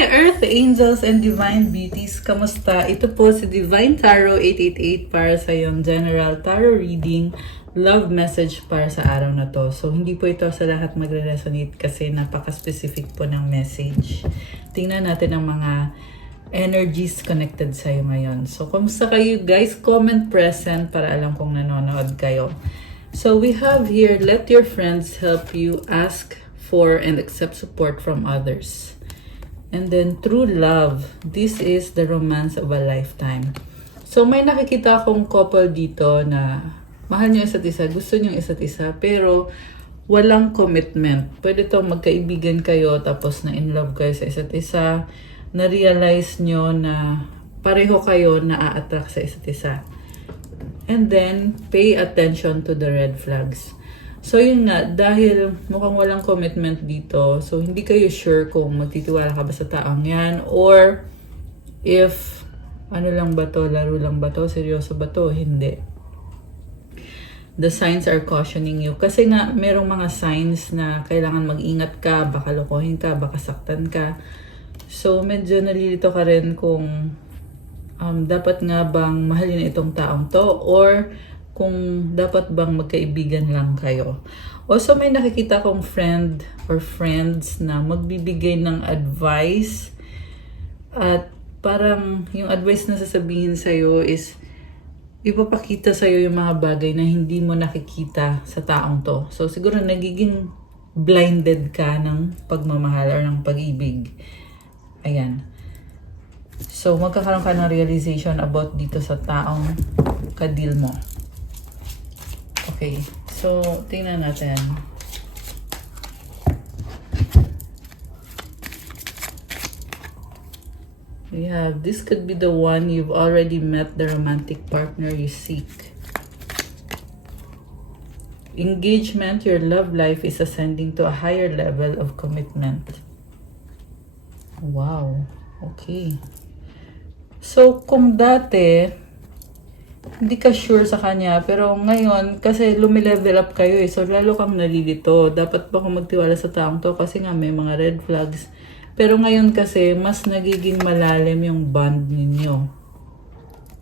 Hi, Earth Angels and Divine Beauties! Kamusta? Ito po si Divine Tarot 888 para sa iyong General Tarot Reading, Love Message para sa araw na to. So, hindi po ito sa lahat magre-resonate kasi napaka-specific po ng message. Tingnan natin ang mga energies connected sa iyo ngayon. So, kamusta kayo guys? Comment present para alam kong nanonood kayo. So, we have here, let your friends help you ask for and accept support from others. And then, true love. This is the romance of a lifetime. So, may nakikita akong couple dito na mahal niyo isa't isa, gusto niyo isa't isa, pero walang commitment. Pwede to magkaibigan kayo, tapos na in love kayo sa isa't isa, na-realize nyo na pareho kayo na a-attract sa isa't isa. And then, pay attention to the red flags. So yun nga, dahil mukhang walang commitment dito, so hindi kayo sure kung magtitiwala ka ba sa taong yan, or if ano lang ba to, laro lang ba to, seryoso ba to, hindi. The signs are cautioning you. Kasi nga, merong mga signs na kailangan mag-ingat ka, baka lokohin ka, baka saktan ka. So medyo nalilito ka rin kung dapat nga bang mahalin itong taong to, or kung dapat bang magkaibigan lang kayo. Also, may nakikita kong friend or friends na magbibigay ng advice, at parang yung advice na sasabihin sa'yo is ipapakita sa'yo yung mga bagay na hindi mo nakikita sa taong to. So, siguro nagiging blinded ka ng pagmamahal or ng pag-ibig. Ayan. So, magkakaroon ka ng realization about dito sa taong kadil mo. Okay, so tingnan natin. We have, this could be the one you've already met, the romantic partner you seek. Engagement, your love life is ascending to a higher level of commitment. Wow, okay. So, kung dati hindi ka sure sa kanya, pero ngayon, kasi lumilevel up kayo so lalo kang nalilito. Dapat ba kung magtiwala sa taong to kasi nga may mga red flags. Pero ngayon kasi, mas nagiging malalim yung bond ninyo.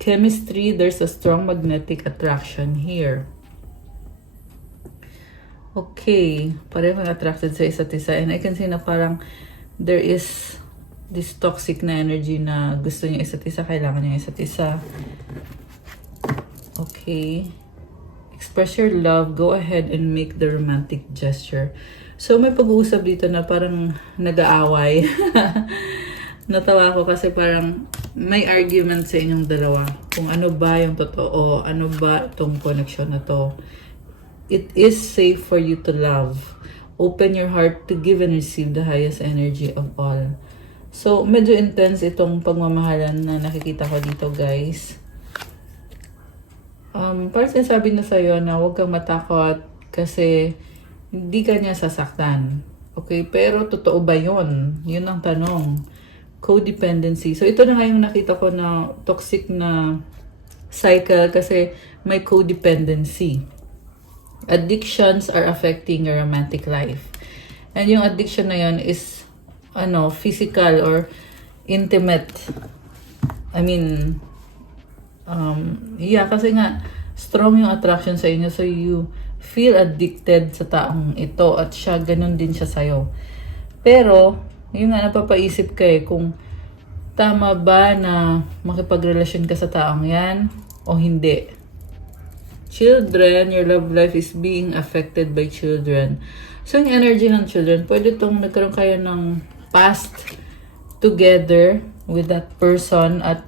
Chemistry, there's a strong magnetic attraction here. Okay, pareho kang attracted sa isa't isa. And I can see na parang there is this toxic na energy na gusto niya isa't isa, kailangan niya isa't isa. Okay. Express your love. Go ahead and make the romantic gesture. So, may pag-uusap dito na parang nag-aaway. Natawa ko kasi parang may argument sa inyong dalawa. Kung ano ba yung totoo, ano ba itong connection na to. It is safe for you to love. Open your heart to give and receive the highest energy of all. So, medyo intense itong pagmamahalan na nakikita ko dito, guys. Parang sinasabi na sa'yo na huwag kang matakot kasi hindi ka niya sasaktan. Okay, pero totoo ba yun? Yun ang tanong. Codependency. So, ito na nga yung nakita ko na toxic na cycle kasi may codependency. Addictions are affecting your romantic life. And yung addiction na yun is physical or intimate. I mean, kasi nga strong yung attraction sa inyo, so you feel addicted sa taong ito at siya, ganun din siya sa'yo. Pero, yung nga napapaisip ka kung tama ba na makipagrelasyon ka sa taong yan o hindi. Children, your love life is being affected by children. So, yung energy ng children, pwede itong nagkaroon kayo ng past together with that person at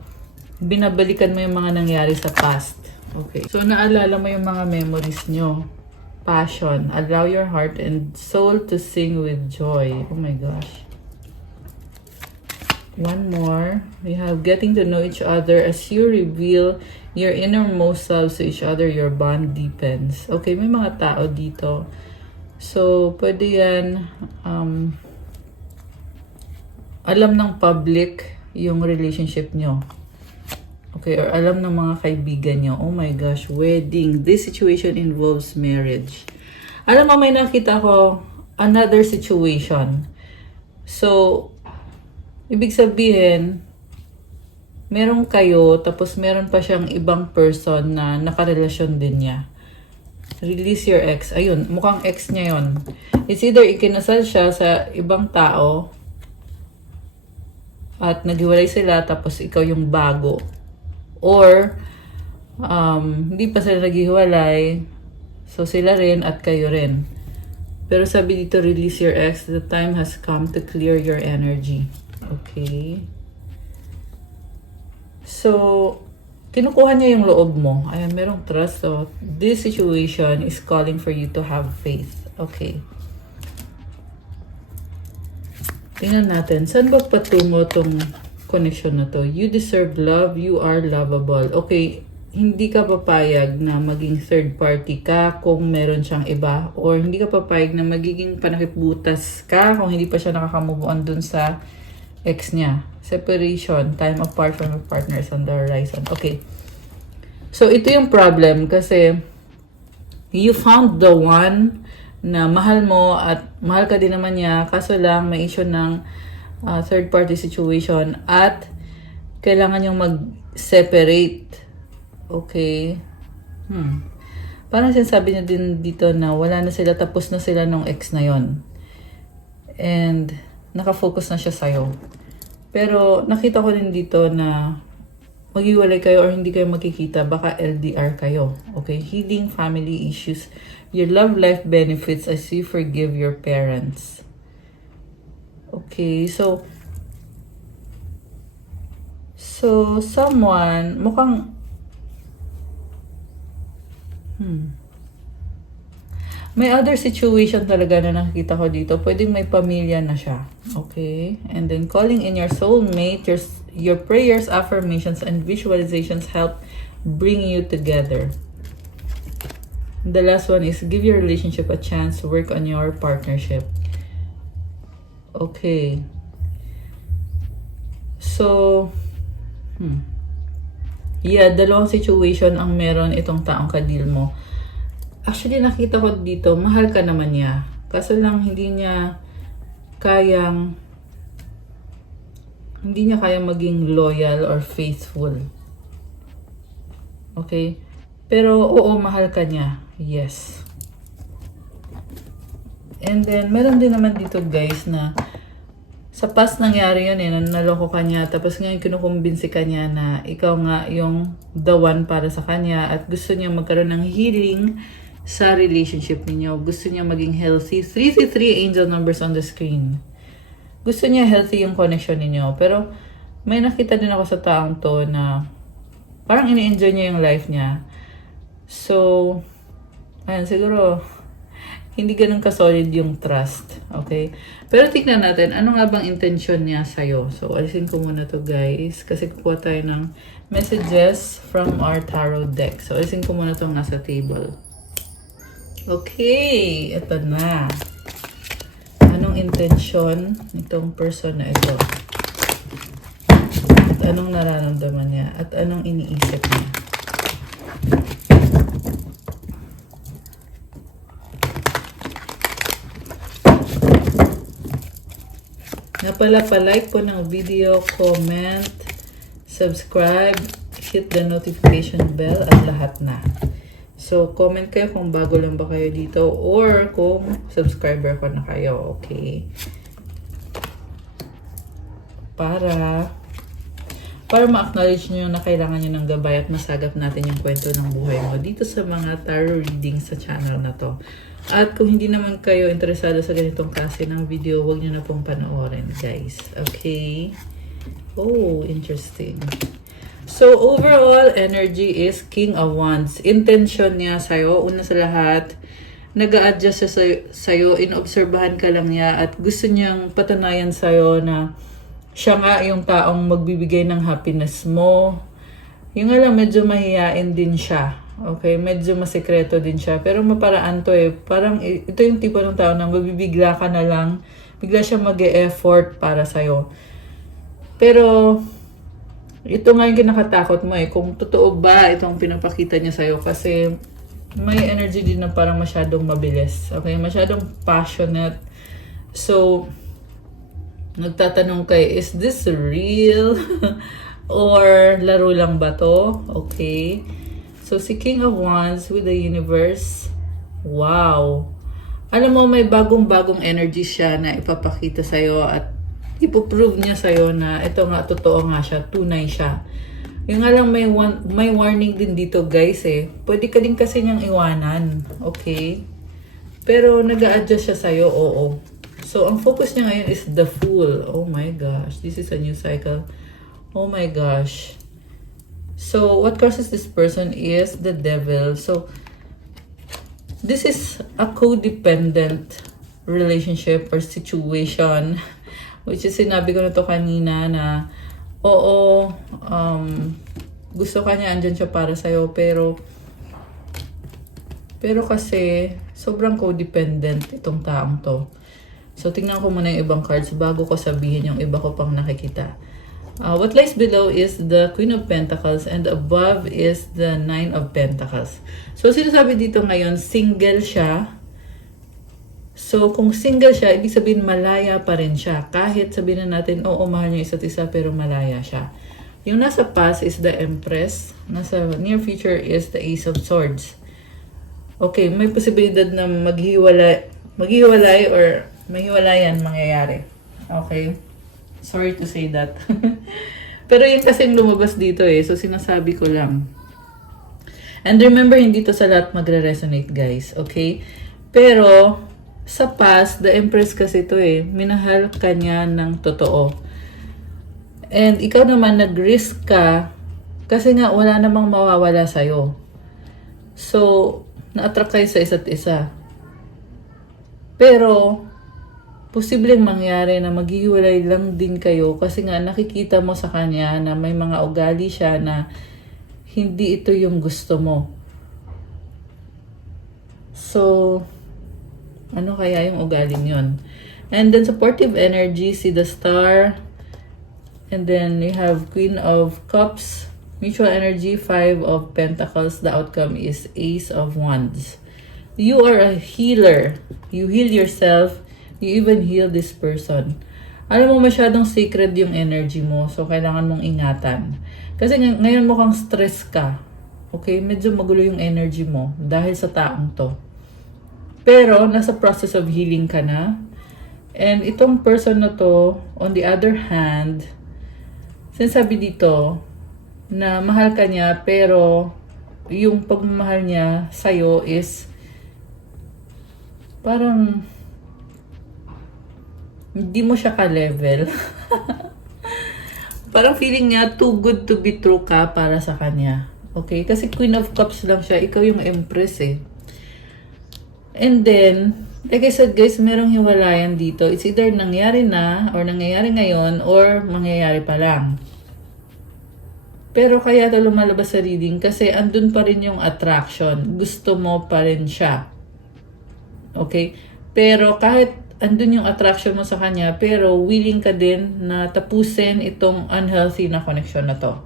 binabalikan mo yung mga nangyari sa past. Okay. So, naalala mo yung mga memories nyo. Passion. Allow your heart and soul to sing with joy. Oh my gosh. One more. We have getting to know each other. As you reveal your innermost selves to each other, your bond deepens. Okay, may mga tao dito. So, pwede yan, alam ng public yung relationship nyo. Okay, or alam ng mga kaibigan nyo. Oh my gosh, wedding. This situation involves marriage. Alam mo, may nakita ko another situation. So, Ibig sabihin, meron kayo, tapos meron pa siyang ibang person na nakarelasyon din niya. Release your ex. Ayun, mukhang ex niya yon. It's either ikinasal siya sa ibang tao at naghiwalay sila tapos ikaw yung bago. Or, hindi pa sila naghiwalay, so sila rin at kayo rin. Pero sabi dito, release your ex. The time has come to clear your energy. Okay. So, kinukuha niya yung loob mo. Ayan, merong trust. So, this situation is calling for you to have faith. Okay. Tingnan natin. Saan ba patungo tong connection na to? You deserve love. You are lovable. Okay. Hindi ka papayag na maging third party ka kung meron siyang iba. Or hindi ka papayag na magiging panakipbutas ka kung hindi pa siya nakaka-move on dun sa ex niya. Separation, time apart from your partner is on the horizon. Okay. So, ito yung problem kasi you found the one na mahal mo at mahal ka din naman niya, kaso lang may issue ng third party situation at kailangan yung mag-separate. Okay. Parang sinasabi niya din dito na wala na sila, tapos na sila nung ex na yon. And nakafocus na siya sa'yo. Pero nakita ko din dito na maghiwalay kayo or hindi kayo magkikita, baka LDR kayo. Okay? Healing family issues. Your love life benefits as you forgive your parents. Okay, so someone, mukhang may other situation talaga na nakikita ko dito. Pwedeng may pamilya na siya. Okay? And then calling in your soulmate, your prayers, affirmations, and visualizations help bring you together. The last one is give your relationship a chance to work on your partnership. Okay. So, yeah, dalawang situation ang meron itong taong kadil mo. Actually, nakita ko dito, mahal ka naman niya. Kaso lang, hindi niya kayang maging loyal or faithful. Okay? Pero, oo, mahal ka niya. Yes. And then, meron din naman dito, guys, na sa past nangyari yun na naloko ka niya, tapos ngayon kinukumbinsi ka niya na ikaw nga yung the one para sa kanya at gusto niya magkaroon ng healing sa relationship ninyo. Gusto niya maging healthy. 333 angel numbers on the screen. Gusto niya healthy yung connection ninyo. Pero may nakita din ako sa taong to na parang ini-enjoy niya yung life niya. So, ayan, siguro hindi ganun ka-solid yung trust. Okay? Pero tignan natin, ano nga bang intention niya sa'yo? So, alisin ko muna to, guys. Kasi kukuha tayo ng messages from our tarot deck. So, alisin ko muna to nasa table. Okay, ito na. Anong intention nitong person na ito? At anong nararamdaman niya? At anong iniisip niya? Nga pala, pa-like po ng video, comment, subscribe, hit the notification bell at lahat na. So, comment kayo kung bago lang ba kayo dito or kung subscriber ko na kayo, okay? Para ma-acknowledge nyo na kailangan nyo ng gabay at masagap natin yung kwento ng buhay mo dito sa mga tarot readings sa channel na to. At kung hindi naman kayo interesado sa ganitong klase ng video, huwag nyo na pong panoorin, guys. Okay? Oh, interesting. So, overall, energy is King of Wands. Intention niya sa'yo, una sa lahat, nag-a-adjust siya sa'yo, inobserbahan ka lang niya, at gusto niyang patunayan sa'yo na siya nga yung taong magbibigay ng happiness mo. Yung nga lang, medyo mahihain din siya. Okay? Medyo masekreto din siya. Pero maparaan to eh. Parang ito yung tipo ng tao na mabibigla ka na lang. Bigla siya mag-e-effort para sa'yo. Pero ito nga yung kinakatakot mo eh. Kung totoo ba itong pinapakita niya sa'yo. Kasi may energy din na parang masyadong mabilis. Okay? Masyadong passionate. So, Nagtatanong kay, is this real? Or laro lang ba to? Okay. So, si King of Wands with the universe. Wow. Alam mo, may bagong-bagong energy siya na ipapakita sa'yo at ipoprove niya sa'yo na ito nga, totoo nga siya, tunay siya. Yung nga lang may warning din dito guys eh. Pwede ka din kasi niyang iwanan. Okay? Pero nag-a-adjust siya sa'yo, oo. So, ang focus niya ngayon is the Fool. Oh my gosh. This is a new cycle. Oh my gosh. So, what causes this person is the Devil. So, this is a codependent relationship or situation. Which is, sinabi ko na to kanina na, oo, gusto ka niya, andyan siya para sa'yo, pero kasi, sobrang codependent itong taong to. So, tingnan ko muna yung ibang cards bago ko sabihin yung iba ko pang nakikita. What lies below is the Queen of Pentacles and above is the Nine of Pentacles. So, sinasabi dito ngayon, single siya. So, kung single siya, ibig sabihin malaya pa rin siya. Kahit sabihin na natin, oo, mahal niya isa't isa, pero malaya siya. Yung nasa past is the Empress. Nasa near future is the Ace of Swords. Okay, may posibilidad na maghiwalay or mahiwalayan mangyayari. Okay? Sorry to say that. Pero yun kasing lumabas dito eh. So, sinasabi ko lang. And remember, hindi to sa lahat magre-resonate, guys. Okay? Pero, sa past, the Empress kasi to eh. Minahal ka niya ng totoo. And ikaw naman, nag-risk ka kasi nga wala namang mawawala sa'yo. So, na-attract kayo sa isa't isa. Pero, posibleng mangyari na maghihiwalay lang din kayo kasi nga nakikita mo sa kanya na may mga ugali siya na hindi ito yung gusto mo. So, ano kaya yung ugaling yun? And then, supportive energy, see the Star. And then, you have Queen of Cups. Mutual energy, Five of Pentacles. The outcome is Ace of Wands. You are a healer. You heal yourself. You even heal this person. Alam mo, masyadong sacred yung energy mo. So, kailangan mong ingatan. Kasi ngayon mukhang stress ka. Okay? Medyo magulo yung energy mo dahil sa taong to. Pero, nasa process of healing ka na. And itong person na to, on the other hand, sinasabi dito na mahal ka niya, pero yung pagmamahal niya sa'yo is parang hindi mo siya ka-level. Parang feeling niya too good to be true ka para sa kanya. Okay? Kasi Queen of Cups lang siya. Ikaw yung Empress eh. And then, like I said guys, merong hiwalayan dito. It's either nangyari na, or nangyayari ngayon, or mangyayari pa lang. Pero kaya ito lumalabas sa reading kasi andun pa rin yung attraction. Gusto mo pa rin siya. Okay? Pero kahit andun yung attraction mo sa kanya, pero willing ka din na tapusin itong unhealthy na connection na to.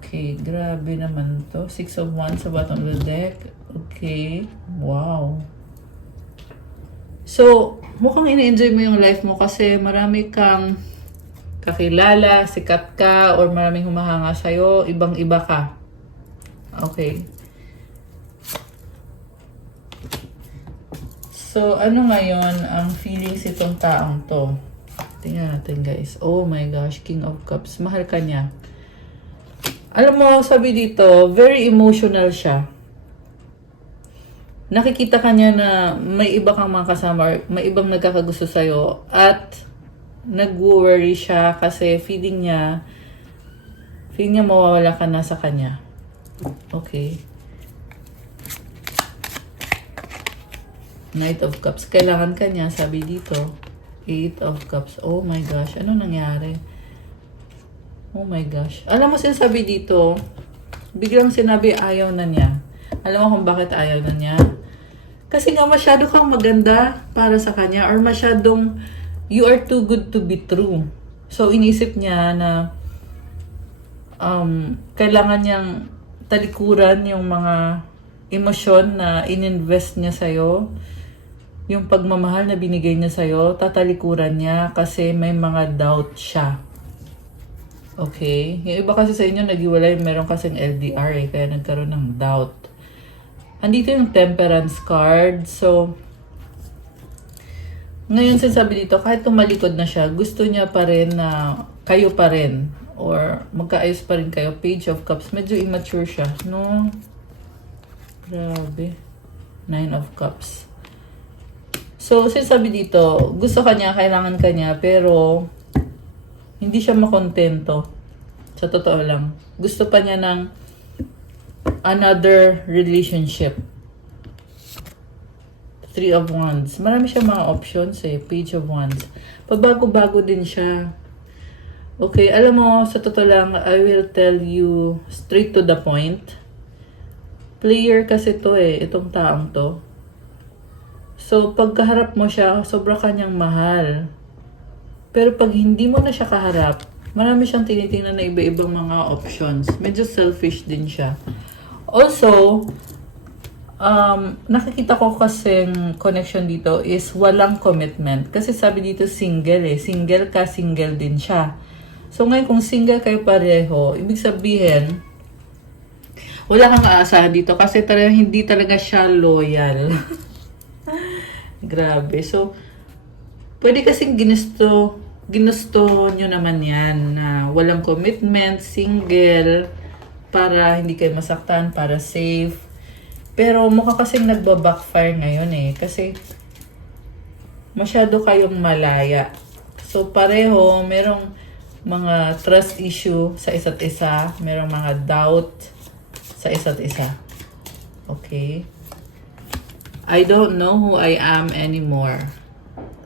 Okay, grabe naman to. Six of Wands sa bottom of the deck. Okay, wow. So, mukhang ini-enjoy mo yung life mo kasi marami kang kakilala, sikat ka, or maraming humahanga sa'yo, ibang-iba ka. Okay. So, ano ngayon ang feelings itong taong to? Tingnan natin guys. Oh my gosh, King of Cups. Mahal ka niya. Alam mo, sabi dito, very emotional siya. Nakikita ka niya na may iba kang mga kasama, may ibang nagkakagusto sa'yo, at nag-worry siya kasi feeling niya mawawala ka na sa kanya. Okay. Knight of Cups. Kailangan ka niya, sabi dito. Eight of Cups. Oh my gosh. Ano nangyari? Oh my gosh. Alam mo, sinasabi dito, biglang sinabi ayaw na niya. Alam mo kung bakit ayaw na niya? Kasi nga masyado kang maganda para sa kanya, or masyadong you are too good to be true. So, inisip niya na kailangan niyang talikuran yung mga emosyon na ininvest niya sa'yo. yung pagmamahal na binigay niya sa'yo, tatalikuran niya kasi may mga doubt siya. Okay? Yung iba kasi sa inyo naghiwalay, meron kasing LDR kaya nagkaroon ng doubt. Andito yung temperance card. So, ngayon sinasabi dito, kahit tumalikod na siya, gusto niya pa rin na kayo pa rin. Or magkaayos pa rin kayo. Page of Cups. Medyo immature siya. No? Grabe. 9 of Cups. So, sinasabi dito, gusto kanya, kailangan kanya, pero hindi siya makontento. Sa totoo lang. Gusto pa niya ng another relationship. 3 of Wands. Marami siya mga options eh. Page of Wands. Pabago-bago din siya. Okay, alam mo, sa totoo lang, I will tell you straight to the point. Player kasi to eh, itong taong to. So, pagkaharap mo siya, sobra kanyang mahal. Pero pag hindi mo na siya kaharap, marami siyang tinitingnan na iba-ibang mga options. Medyo selfish din siya. Also, nakikita ko kasing connection dito is walang commitment. Kasi sabi dito single eh. Single ka, single din siya. So ngayon kung single kayo pareho, ibig sabihin, wala kang aasahan dito kasi hindi talaga siya loyal. Grabe. So, pwede kasing ginusto nyo naman yan na walang commitment, single, para hindi kayo masaktan, para safe. Pero mukha kasing nagba-backfire ngayon eh. Kasi masyado kayong malaya. So pareho, merong mga trust issue sa isa't isa. Merong mga doubt sa isa't isa. Okay? I don't know who I am anymore.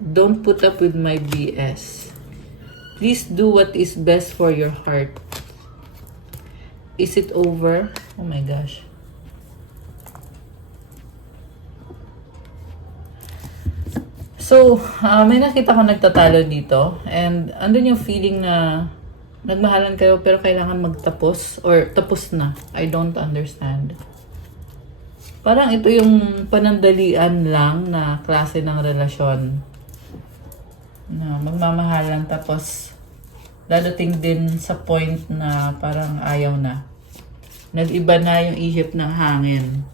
Don't put up with my BS. Please do what is best for your heart. Is it over? Oh my gosh. So, may nakita ko nagtatalo dito. And andun yung feeling na nagmahalan kayo pero kailangan magtapos. Or tapos na. I don't understand. Parang ito yung panandalian lang na klase ng relasyon. Na magmamahalan tapos dadating din sa point na parang ayaw na. Nag-iba na yung ihip ng hangin.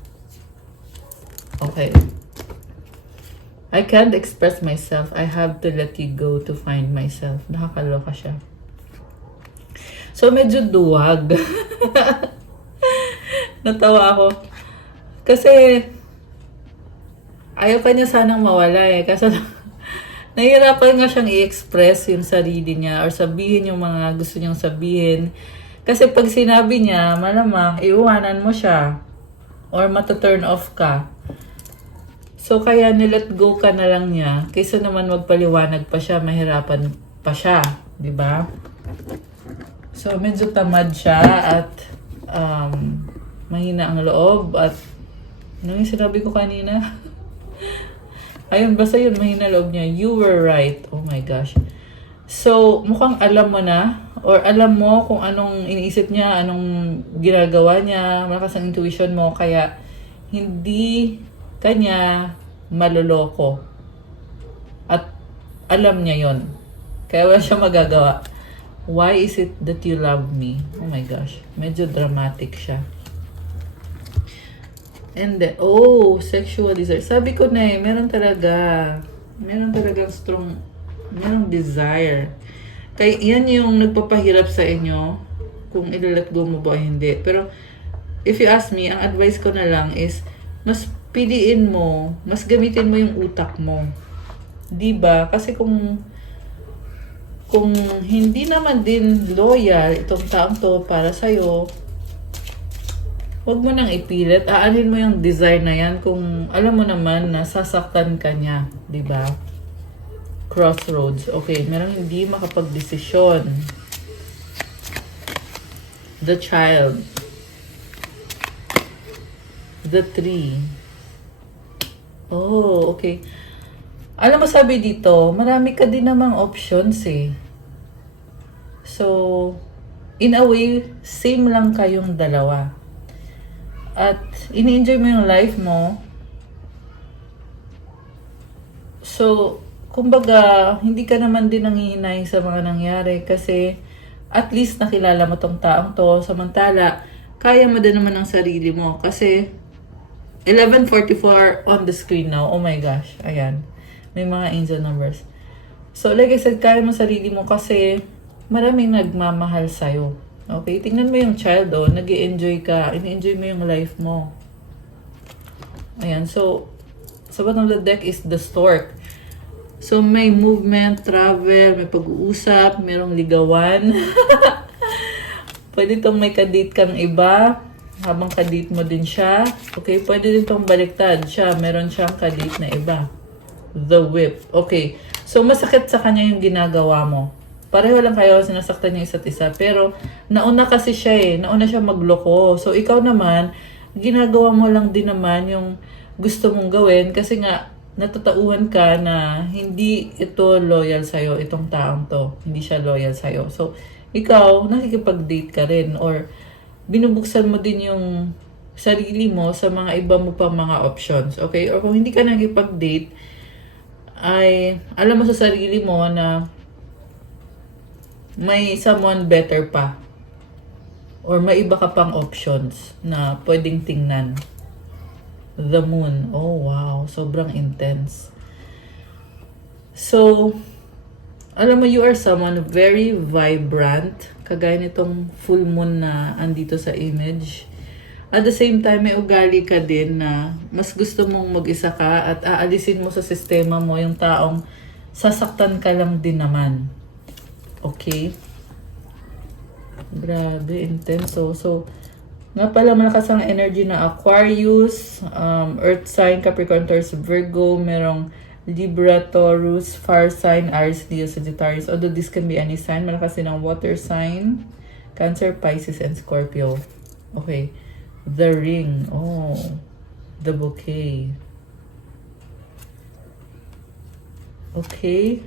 Okay. I can't express myself. I have to let you go to find myself. Nakakaloka siya. So, medyo duwag. Natawa ako. Kasi, ayaw pa niya sanang mawala eh. Kasi, nahihirapan nga siyang i-express yung sarili niya or sabihin yung mga gusto niyang sabihin. Kasi pag sinabi niya, malamang, iuwanan mo siya. Or mata-turn off ka. So, kaya nilet go ka na lang niya. Kaysa naman magpaliwanag pa siya, mahirapan pa siya. Diba? So, medyo tamad siya at mahina ang loob. At ano yung sinabi ko kanina? Ayun, basta yun, mahina loob niya. You were right. Oh my gosh. So, mukhang alam mo na or alam mo kung anong iniisip niya, anong ginagawa niya, malakas ang intuition mo, kaya hindi kanya maloloko. At alam niya yon. Kaya wala siya magagawa. Why is it that you love me? Oh my gosh. Medyo dramatic siya. And then, sexual desire. Sabi ko na eh, meron talagang strong, merong desire. Kaya yan yung nagpapahirap sa inyo kung i-let go mo ba o hindi. Pero, if you ask me, ang advice ko na lang is, mas piliin mo, mas gamitin mo yung utak mo. Diba? Kasi kung hindi naman din loyal itong taong to para sa'yo, huwag mo nang ipilit. Aanin mo yung desire na yan kung alam mo naman na sasaktan ka niya. Diba? Crossroads. Okay, merong hindi makapag-desisyon. The child. The tree. Oh, okay. Alam mo, sabi dito, marami ka din namang options eh. So, in a way, same lang kayong dalawa. At ini-enjoy mo yung life mo. So, kumbaga, hindi ka naman din nangihinay sa mga nangyari kasi at least nakilala mo tong taong to. Samantala, kaya mo din naman ang sarili mo kasi 11:44 on the screen now. Oh my gosh. Ayan. May mga angel numbers. So, like I said, kaya mo sarili mo kasi maraming nagmamahal sa'yo. Okay? Tingnan mo yung child, oh. Nag-i-enjoy ka. Ini-enjoy mo yung life mo. Ayan. So, sa bottom of the deck is the stork. So, may movement, travel, may pag-uusap, merong ligawan. Pwede itong may kadate kang iba, habang kadate mo din siya. Okay, pwede din itong baliktad siya. Meron siyang kadate na iba. The whip. Okay, so masakit sa kanya yung ginagawa mo. Pareho lang kayo, sinasaktan niya isa't isa. Pero, nauna kasi siya nauna siya magloko. So, ikaw naman, ginagawa mo lang din naman yung gusto mong gawin. Kasi nga, natatauhan ka na hindi ito loyal sa'yo, itong taong to. Hindi siya loyal sa'yo. So, ikaw, nakikipag-date ka rin. Or, binubuksan mo din yung sarili mo sa mga iba mo pa mga options. Okay? Or kung hindi ka nakikipag-date, ay alam mo sa sarili mo na may someone better pa. Or may iba ka pang options na pwedeng tingnan. The moon. Oh, wow. Sobrang intense. So, alam mo, you are someone very vibrant. Kagaya nitong full moon na andito sa image. At the same time, may ugali ka din na mas gusto mong mag-isa ka at aalisin mo sa sistema mo yung taong sasaktan ka lang din naman. Okay? Grabe, intense. So, nga pala malakas ang energy na Aquarius, Earth sign, Capricorn, Taurus, Virgo, merong Libra, Taurus, Fire sign, Aries, Leo, Sagittarius. Although this can be any sign, malakas din ang water sign, Cancer, Pisces, and Scorpio. Okay. The ring. Oh. The bouquet. Okay.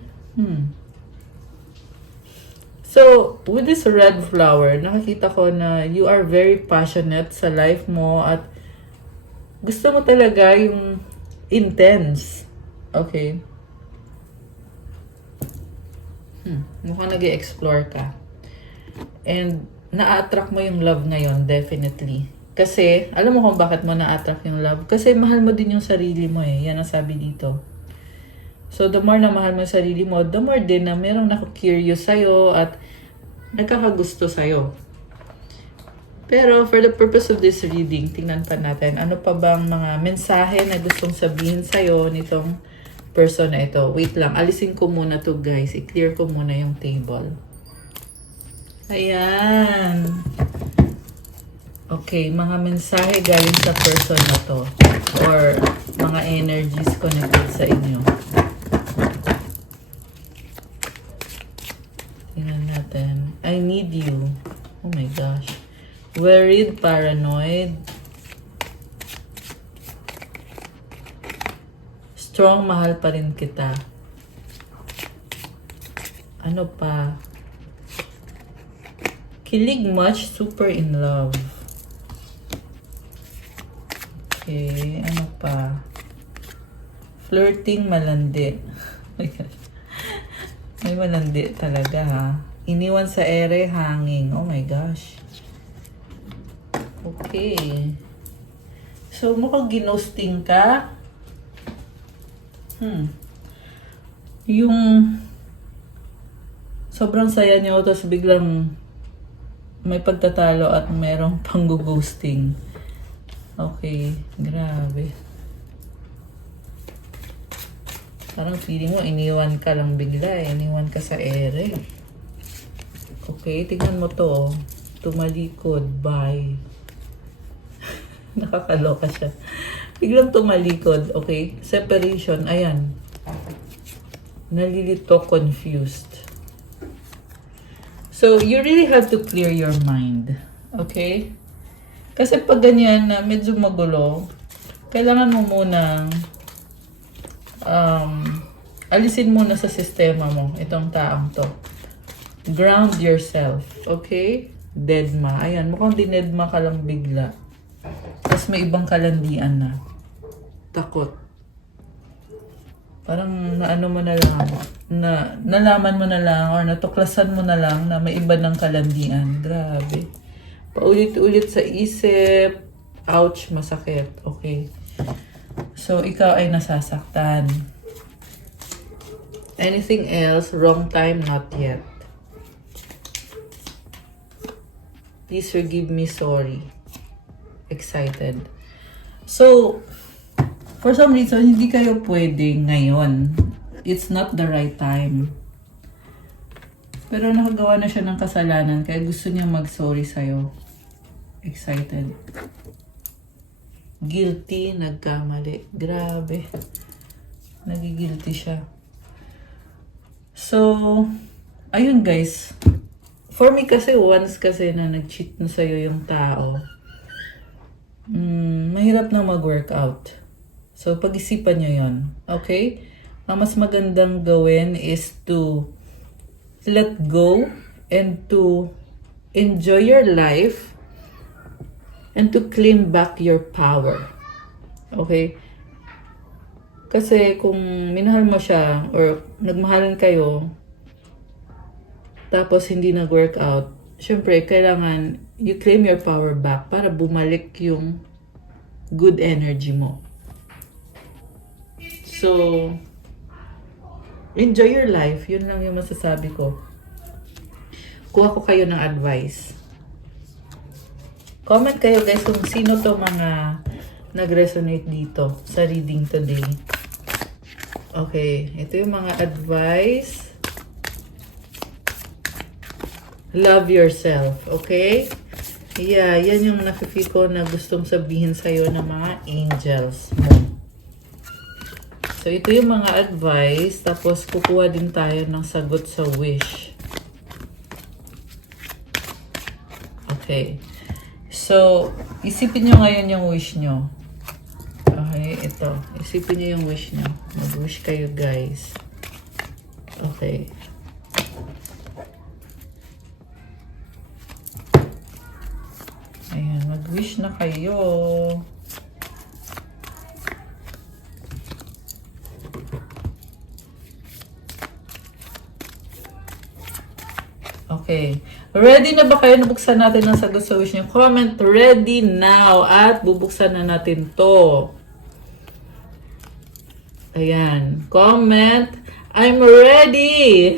So, with this red flower, nakikita ko na you are very passionate sa life mo at gusto mo talaga yung intense. Okay. Mukhang nag-i-explore ka. And na-attract mo yung love ngayon, definitely. Kasi, alam mo kung bakit mo na-attract yung love? Kasi mahal mo din yung sarili mo Yan ang sabi dito. So, the more na mahal mo yung sarili mo, the more din na merong naku-curious sa'yo at nagkakagusto sa'yo. Pero, for the purpose of this reading, tingnan pa natin, ano pa bang mga mensahe na gustong sabihin sa'yo nitong person na ito. Wait lang, alisin ko muna to guys. I-clear ko muna yung table. Ayan. Okay, mga mensahe galing sa person na to. Or mga energies connected sa inyo. Tingnan natin. I need you. Oh my gosh. Worried, paranoid. Strong, mahal pa rin kita. Ano pa? Kilig much, super in love. Okay, ano pa? Flirting, malandi. Oh my gosh. May malandi talaga ha. Iniwan sa ere, hanging. Oh my gosh. Okay. So, mukhang ginosting ka. Yung sobrang saya niyo, tapos biglang may pagtatalo at merong pang-ghosting. Okay, grabe. Parang feeling mo, iniwan ka lang bigla iniwan ka sa ere. Okay, tingnan mo to. Tumalikod, bye. Nakakaloka siya. Biglang tumalikod, okay? Separation, ayan. Nalilito, confused. So, you really have to clear your mind. Okay? Kasi pag ganyan na medyo magulo, kailangan mo munang alisin muna sa sistema mo itong taong to. Ground yourself. Okay? Deadma. Ayan, mukhang dinedma ka lang bigla. Tapos may ibang kalandian na. Takot. Parang naano mo na lang, nalaman mo na lang or natuklasan mo na lang na may iba ng kalandian. Grabe. Paulit-ulit sa isip. Ouch, masakit. Okay. So, ikaw ay nasasaktan. Anything else? Wrong time? Not yet. Please forgive me, sorry. Excited. So, for some reason, hindi kayo pwede ngayon. It's not the right time. Pero nakagawa na siya ng kasalanan, kaya gusto niya mag-sorry sa'yo. Excited. Guilty, nagkamali. Grabe. Nagigilty siya. So, ayun guys. For me kasi, once kasi na nag-cheat na sa'yo yung tao, mahirap na mag-workout. So, pag-isipan nyo yun. Okay? Ang mas magandang gawin is to let go and to enjoy your life and to claim back your power. Okay? Kasi kung minahal mo siya or nagmahalan kayo, tapos hindi nag-workout, syempre, kailangan you claim your power back para bumalik yung good energy mo. So, enjoy your life. Yun lang yung masasabi ko. Kuha ko kayo ng advice. Comment kayo guys kung sino to mga nag-resonate dito sa reading today. Okay, ito yung mga advice. Love yourself, okay? Yeah, yan yung nafe-feel ko na gustong sabihin sa'yo ng mga angels mo. So, ito yung mga advice. Tapos, kukuha din tayo ng sagot sa wish. Okay. So, isipin nyo ngayon yung wish nyo. Okay, ito. Isipin nyo yung wish nyo. Mag-wish kayo, guys. Okay. Ayan, mag-wish na kayo. Okay. Ready na ba kayo? Nabuksan natin ang sagot sa wish niyo. Comment ready now at bubuksan na natin to. Ayan. Comment, I'm ready!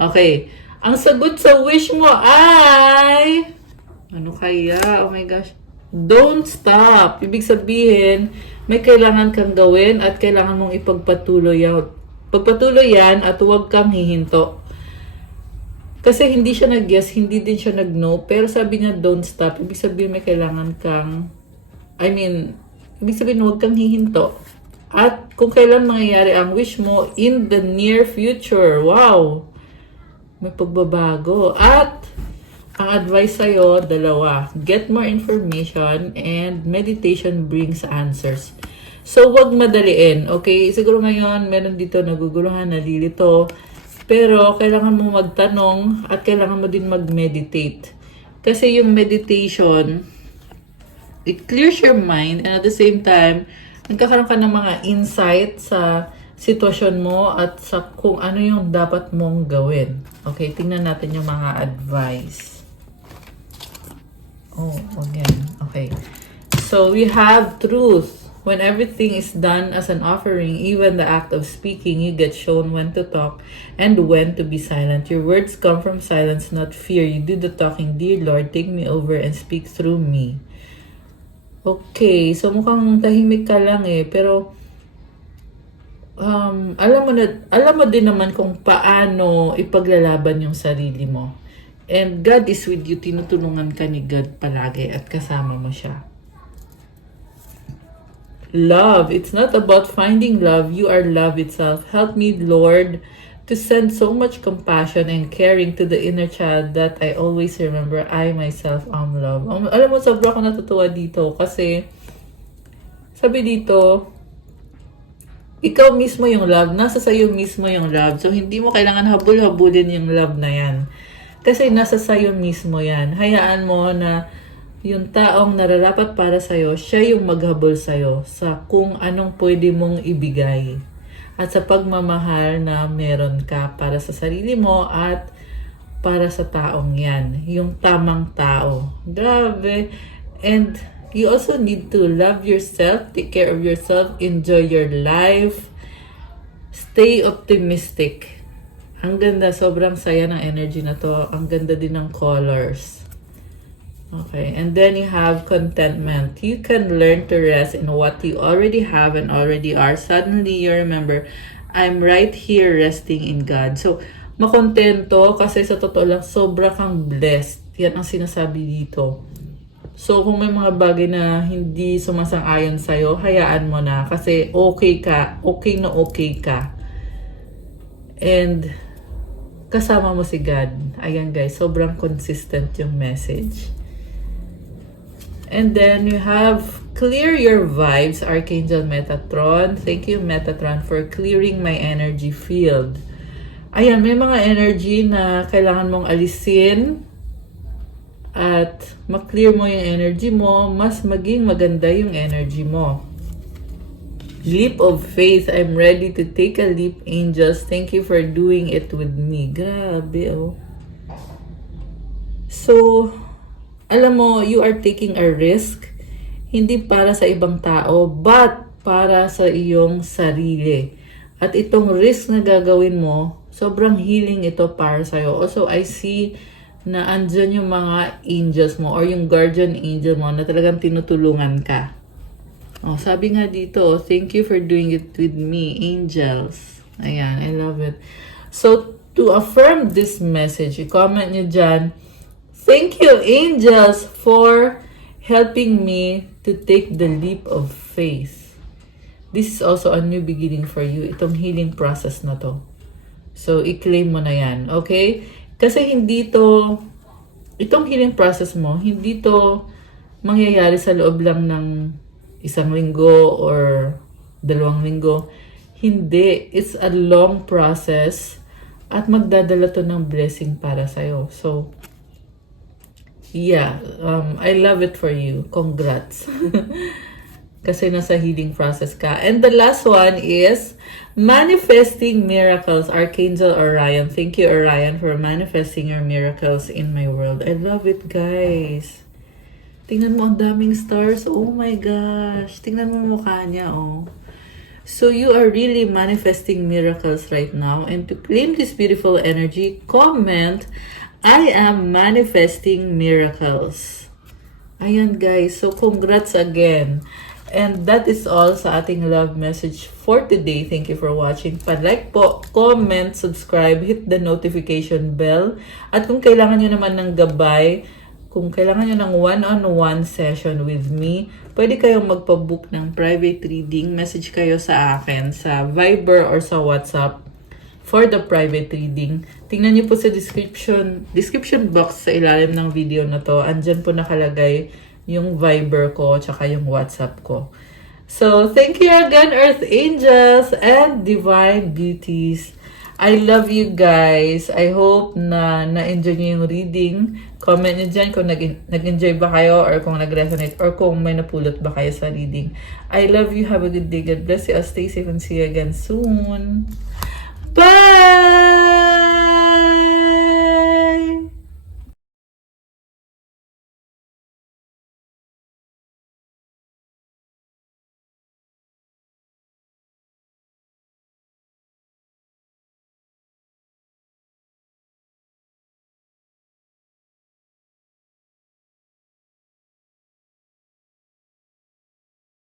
Okay. Ang sagot sa wish mo ay... Ano kaya? Oh my gosh. Don't stop. Ibig sabihin, may kailangan kang gawin at kailangan mong ipagpatuloy yan. Pagpatuloy yan at huwag kang hihinto. Kasi hindi siya nag-yes, hindi din siya nag-no. Pero sabi niya, don't stop. Ibig sabihin, may kailangan kang... ibig sabihin, huwag kang hihinto. At kung kailan mangyayari ang wish mo, in the near future. Wow! May pagbabago. At ang advice sa'yo, dalawa. Get more information and meditation brings answers. So, huwag madaliin. Okay? Siguro ngayon, meron dito naguguluhan, nalilito. Pero, kailangan mo magtanong at kailangan mo din mag-meditate. Kasi yung meditation, it clears your mind and at the same time, nagkakaroon ka ng mga insight sa sitwasyon mo at sa kung ano yung dapat mong gawin. Okay, tingnan natin yung mga advice. Oh, again. Okay. So, we have truth. When everything is done as an offering, even the act of speaking, you get shown when to talk and when to be silent. Your words come from silence, not fear. You do the talking. Dear Lord, take me over and speak through me. Okay, so mukhang tahimik ka lang eh. Pero, alam mo din naman kung paano ipaglalaban yung sarili mo. And God is with you. Tinutulungan ka ni God palagi at kasama mo siya. Love. It's not about finding love. You are love itself. Help me, Lord, to send so much compassion and caring to the inner child that I always remember I myself am love. Alam mo, sobra ko natutuwa dito kasi sabi dito, ikaw mismo yung love. Nasa sayo mismo yung love. So, hindi mo kailangan habul-habulin yung love na yan. Kasi nasa sayo mismo yan. Hayaan mo na yung taong nararapat para sa'yo, siya yung maghabol sa'yo sa kung anong pwede mong ibigay. At sa pagmamahal na meron ka para sa sarili mo at para sa taong yan. Yung tamang tao. Grabe. And you also need to love yourself, take care of yourself, enjoy your life, stay optimistic. Ang ganda, sobrang saya ng energy na to. Ang ganda din ng colors. Okay, and then you have contentment. You can learn to rest in what you already have and already are. Suddenly you remember, I'm right here resting in God. So, makontento kasi sa totoo lang, sobra kang blessed. Yan ang sinasabi dito. So, kung may mga bagay na hindi sumasang-ayon sa'yo, hayaan mo na. Kasi okay ka. Okay na okay ka. And kasama mo si God. Ayan guys, sobrang consistent yung message. And then you have clear your vibes, Archangel Metatron. Thank you, Metatron, for clearing my energy field. Ayan, may mga energy na kailangan mong alisin at ma-clear mo yung energy mo, mas maging maganda yung energy mo. Leap of faith. I'm ready to take a leap, angels. Thank you for doing it with me. Grabe, oh. So, alam mo, you are taking a risk, hindi para sa ibang tao, but para sa iyong sarili. At itong risk na gagawin mo, sobrang healing ito para sa'yo. Also, I see na andyan yung mga angels mo or yung guardian angel mo na talagang tinutulungan ka. Oh, sabi nga dito, thank you for doing it with me, angels. Ayan, I love it. So, to affirm this message, i-comment nyo dyan, thank you, angels, for helping me to take the leap of faith. This is also a new beginning for you, itong healing process na to. So, i-claim mo na yan, okay? Kasi hindi to, itong healing process mo, hindi to mangyayari sa loob lang ng 1 linggo or 2 linggo. Hindi. It's a long process at magdadala to ng blessing para sa'yo. So, yeah, I love it for you. Congrats. Kasi nasa healing process ka. And the last one is manifesting miracles. Archangel Orion. Thank you, Orion, for manifesting your miracles in my world. I love it, guys. Tingnan mo, ang daming stars. Oh my gosh. Tingnan mo mukha niya, oh. So you are really manifesting miracles right now. And to claim this beautiful energy, comment, I am manifesting miracles. Ayan guys, so congrats again. And that is all sa ating love message for today. Thank you for watching. Pa-like po, comment, subscribe, hit the notification bell. At kung kailangan nyo naman ng gabay, kung kailangan nyo ng one-on-one session with me, pwede kayong magpabook ng private reading. Message kayo sa akin sa Viber or sa WhatsApp for the private reading. Tingnan nyo po sa description box sa ilalim ng video na to. Andyan po nakalagay yung Viber ko tsaka yung WhatsApp ko. So, thank you again, Earth Angels and Divine Beauties. I love you guys. I hope na na-enjoy nyo yung reading. Comment nyo dyan kung nag-enjoy ba kayo or kung nag-resonate or kung may napulot ba kayo sa reading. I love you. Have a good day. God bless you. Stay safe and see you again soon. Bye!